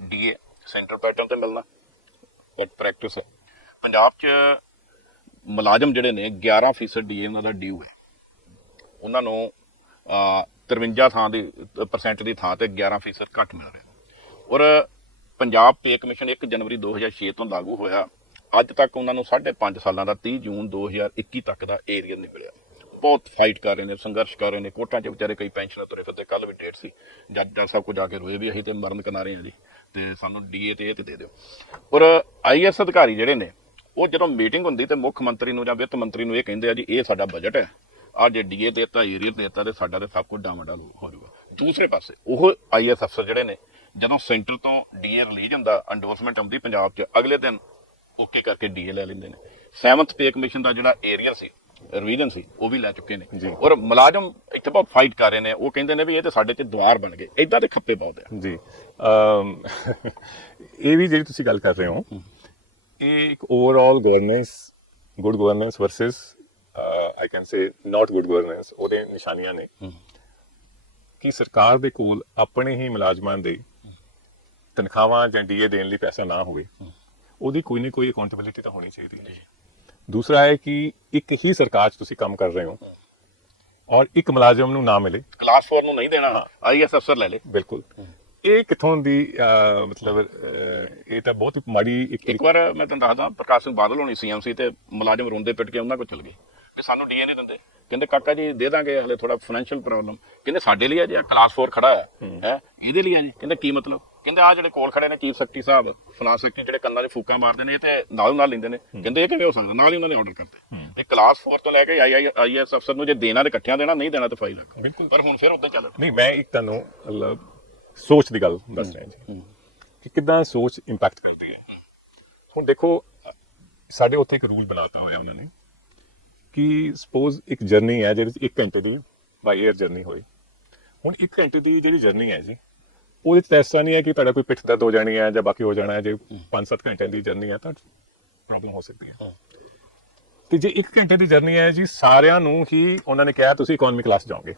DA centre pattern ਤੇ ਮਿਲਣਾ। But practice ਹੈ। ਪੰਜਾਬ 'ਚ ਮੁਲਾਜ਼ਮ ਜਿਹੜੇ ਨੇ 11% ਡੀਏ ਉਹਨਾਂ ਦਾ ਡਿਊ ਹੈ। ਉਹਨਾਂ ਨੂੰ ਅਹ, 53 ਥਾਂ ਦੀ ਪਰਸੈਂਟ ਦੀ ਥਾਂ ਤੇ 11% ਘੱਟ ਮਿਲ ਰਿਹਾ। ਔਰ ਪੰਜਾਬ ਪੇ ਕਮਿਸ਼ਨ 1 ਜਨਵਰੀ 2006 ਤੋਂ ਲਾਗੂ ਹੋਇਆ। ਅੱਜ ਤੱਕ ਉਹਨਾਂ ਨੂੰ 5.5 ਸਾਲਾਂ ਦਾ 30 ਜੂਨ 2021 ਤੱਕ ਦਾ ਏਰੀਆ ਨਹੀਂ ਮਿਲਿਆ। ਬਹੁਤ ਫਾਈਟ ਕਰ ਰਹੇ ਨੇ, ਸੰਘਰਸ਼ ਕਰ ਰਹੇ ਨੇ। ਕੋਰਟਾਂ 'ਚ ਵਿਚਾਰੇ ਕਈ ਪੈਨਸ਼ਨਰ ਤੁਰੇ ਫਿਰਦੇ ਕੱਲ ਵੀ ਡੇਟ ਸੀ। ਜੱਜ ਜੱਜ ਸਾਹਿਬ ਕੋ ਜਾ ਕੇ ਰੋਏ ਵੀ ਅਸੀਂ ਤੇ ਮਰਨ ਕਿਨਾਰੇ ਆ ਜੀ, ਤੇ ਸਾਨੂੰ ਡੀਏ ਤੇ ਇਹ ਤੇ ਦੇ ਦਿਓ। ਔਰ ਆਈਐਸ ਅਧਿਕਾਰੀ ਜਿਹੜੇ ਨੇ, ਉਹ ਜਦੋਂ ਮੀਟਿੰਗ ਹੁੰਦੀ ਤੇ ਮੁੱਖ ਮੰਤਰੀ ਨੂੰ ਜਾਂ ਵਿੱਤ ਮੰਤਰੀ ਨੂੰ ਇਹ ਕਹਿੰਦੇ ਆ ਜੀ, ਇਹ ਸਾਡਾ ਬਜਟ ਹੈ। ਆ ਜੇ ਡੀਏ ਦੇਤਾ ਏਰੀਆ ਦੇਤਾ ਤੇ ਸਾਡਾ ਤੇ ਸਭ ਕੁਝ ਡਾਮਾਡਾਲ ਹੋ ਜਾਊਗਾ। ਦੂਸਰੇ ਪਾਸੇ, ਉਹ ਆਈਐਸ ਅਫਸਰ ਜਿਹੜੇ ਨੇ, ਜਦੋਂ ਸੈਂਟਰ ਤੋਂ ਡੀਏ ਰਿਲੀਜ਼ ਹੁੰਦਾ ਅੰਡੋਰਸਮੈਂਟ ਆਉਂਦੀ ਪੰਜਾਬ 'ਚ, ਅਗਲੇ ਦਿਨ ਓਕੇ ਕਰਕੇ ਡੀਏ ਲੈ ਲੈਂਦੇ ਨੇ। ਸੈਵਨਥ ਪੇ ਕਮਿਸ਼ਨ ਦਾ ਜਿਹੜਾ ਏਰੀਆ ਸੀ ਰਿਵੀਜ਼ਨ ਸੀ ਉਹ ਵੀ ਲੈ ਚੁੱਕੇ ਨੇ। ਔਰ ਮੁਲਾਜ਼ਮ ਇੱਥੇ ਬਹੁਤ ਫਾਈਟ ਕਰ ਰਹੇ ਨੇ ਉਹ ਕਹਿੰਦੇ ਨੇ ਵੀ ਇਹ ਤੇ ਸਾਡੇ ਤੇ ਦੁਆਰ ਬਣ ਗਏ ਇਦਾਂ ਦੇ ਖੱਪੇ ਬਹੁਤ ਆ। ਜੀ ਇਹ ਵੀ ਜਿਹੜੀ ਤੁਸੀਂ ਗੱਲ ਕਰ ਰਹੇ ਹੋ ਇਹ ਇੱਕ overall governance good governance versus I can say not good governance ਉਹਦੇ ਨਿਸ਼ਾਨੀਆਂ ਨੇ। ਕਿ ਸਰਕਾਰ ਦੇ ਕੋਲ ਆਪਣੇ ਹੀ ਮੁਲਾਜ਼ਮਾਂ ਦੇ ਤਨਖਾਹਾਂ ਜਾਂ ਡੀਏ ਦੇਣ ਲਈ ਪੈਸਾ ਨਾ ਹੋਵੇ ਉਹਦੀ ਕੋਈ ਨਾ ਕੋਈ ਅਕਾਊਂਟੇਬਿਲਿਟੀ ਤਾਂ ਹੋਣੀ ਚਾਹੀਦੀ ਹੈ। ਦੂਸਰਾ ਹੈ ਕਿ ਇੱਕ ਹੀ ਸਰਕਾਰ 'ਚ ਤੁਸੀਂ ਕੰਮ ਕਰ ਰਹੇ ਹੋ ਔਰ ਇੱਕ ਮੁਲਾਜ਼ਮ ਨੂੰ ਨਾ ਮਿਲੇ। ਕਲਾਸ 4 ਨੂੰ ਨਹੀਂ ਦੇਣਾ। ਆਈਐਸ ਅਫਸਰ ਲੈ ਲੇ। ਬਿਲਕੁਲ। ਇਹ ਕਿੱਥੋਂ ਦੀ ਮਤਲਬ ਇਹ ਤਾਂ ਬਹੁਤ ਹੀ ਮਾੜੀ ਇੱਕ ਇੱਕ ਵਾਰ ਮੈਂ ਤੁਹਾਨੂੰ ਦੱਸਦਾ ਪ੍ਰਕਾਸ਼ ਸਿੰਘ ਬਾਦਲ ਹੋਣੀ ਸੀਐਮਸੀ ਤੇ ਮੁਲਾਜ਼ਮ ਰੋਂਦੇ ਪਿੱਟ ਕੇ ਉਹਨਾਂ ਕੋਲ ਚਲ ਗਏ। ਵੀ ਸਾਨੂੰ ਡੀਏ ਨਹੀਂ ਦਿੰਦੇ। ਕਹਿੰਦੇ ਕਾਕਾ ਜੀ ਦੇ ਦਾਂਗੇ ਹਲੇ ਥੋੜਾ ਫਾਈਨੈਂਸ਼ੀਅਲ ਪ੍ਰੋਬਲਮ ਕਹਿੰਦੇ ਸਾਡੇ ਲਈ ਆ ਜੇ ਕਲਾਸ 4 ਖੜਾ ਹੈ ਹੈ। ਇਹਦੇ ਲਈ ਆ ਜੀ ਕਹਿੰਦੇ ਕੀ ਮਤਲਬ? ਕਹਿੰਦੇ ਆ ਜਿਹੜੇ ਕੋਲ ਖੜੇ ਨੇ ਚੀਫ ਸੈਕਟਰੀ ਸਾਹਿਬ ਫਾਈਨਾਂਸ ਸੈਕਟਰੀ ਜਿਹੜੇ ਕੰਨਾਂ 'ਚ ਫੂਕਾਂ ਮਾਰਦੇ ਨੇ ਇਹ ਤੇ ਨਾਲ ਨਾਲ ਲੈਂਦੇ ਨੇ। ਕਹਿੰਦੇ ਇਹ ਕਿਵੇਂ ਹੋ ਸਕਦਾ? ਨਾਲ ਹੀ ਉਹਨਾਂ ਨੇ ਆਰਡਰ ਕਰਤੇ। ਇਹ ਕਲਾਸ 4 ਤੋਂ ਲੈ ਕੇ ਆਈ ਆਈਐਸ ਅਫਸਰ ਨੂੰ ਜੇ ਦੇਣਾ ਤੇ ਇਕੱਠਿਆਂ ਦੇਣਾ ਨਹੀਂ ਦੇਣਾ ਤੇ ਫਾਈਲ ਬਿਲਕੁਲ। ਪਰ ਹੁਣ ਫਿਰ ਉਦਾਂ ਚੱਲ ਨਹੀਂ ਮੈਂ ਇੱਕ ਤੁਹਾਨੂੰ ਸੋਚ ਦੀ ਗੱਲ ਦੱਸ ਰਿਹਾ ਜੀ। ਕਿ ਕਿਦਾਂ ਸੋਚ ਇੰਪੈਕਟ ਕਰਦੀ ਹੈ। ਹੁਣ ਦੇਖੋ ਸਾਡੇ ਉੱਥੇ ਇੱਕ ਰੂਲ ਬਣਾਤਾ ਹੋਇਆ ਉਹਨਾਂ ਨੇ ਕਿ ਸਪੋਜ਼ ਇੱਕ ਜਰਨੀ ਹੈ ਜਿਹੜੀ 1 ਘੰਟੇ ਦੀ ਬਾਈ 에ਅਰ ਜਰਨੀ ਹੋਈ। ਹੁਣ 1 ਘੰਟੇ ਦੀ ਜਿਹੜੀ ਜਰਨੀ ਹੈ ਜੀ ਉਹਦੇ ਚ ਐਸਾ ਨਹੀਂ ਹੈ ਕਿ ਤੁਹਾਡਾ ਕੋਈ ਪਿੱਠ ਦਰਦ ਹੋ ਜਾਣੀ ਹੈ ਜਾਂ ਬਾਕੀ ਹੋ ਜਾਣਾ ਹੈ ਜੇ 5-7 ਘੰਟੇ ਦੀ ਜਰਨੀ ਹੈ ਤਾਂ ਪ੍ਰੋਬਲਮ ਹੋ ਸਕਦੀ ਹੈ। ਤੇ ਜੇ 1 ਘੰਟੇ ਦੀ ਜਰਨੀ ਹੈ ਜੀ ਸਾਰਿਆਂ ਨੂੰ ਹੀ ਉਹਨਾਂ ਨੇ ਕਿਹਾ ਤੁਸੀਂ ਇਕਨੋਮੀ ਕਲਾਸ ਜਾਓਗੇ।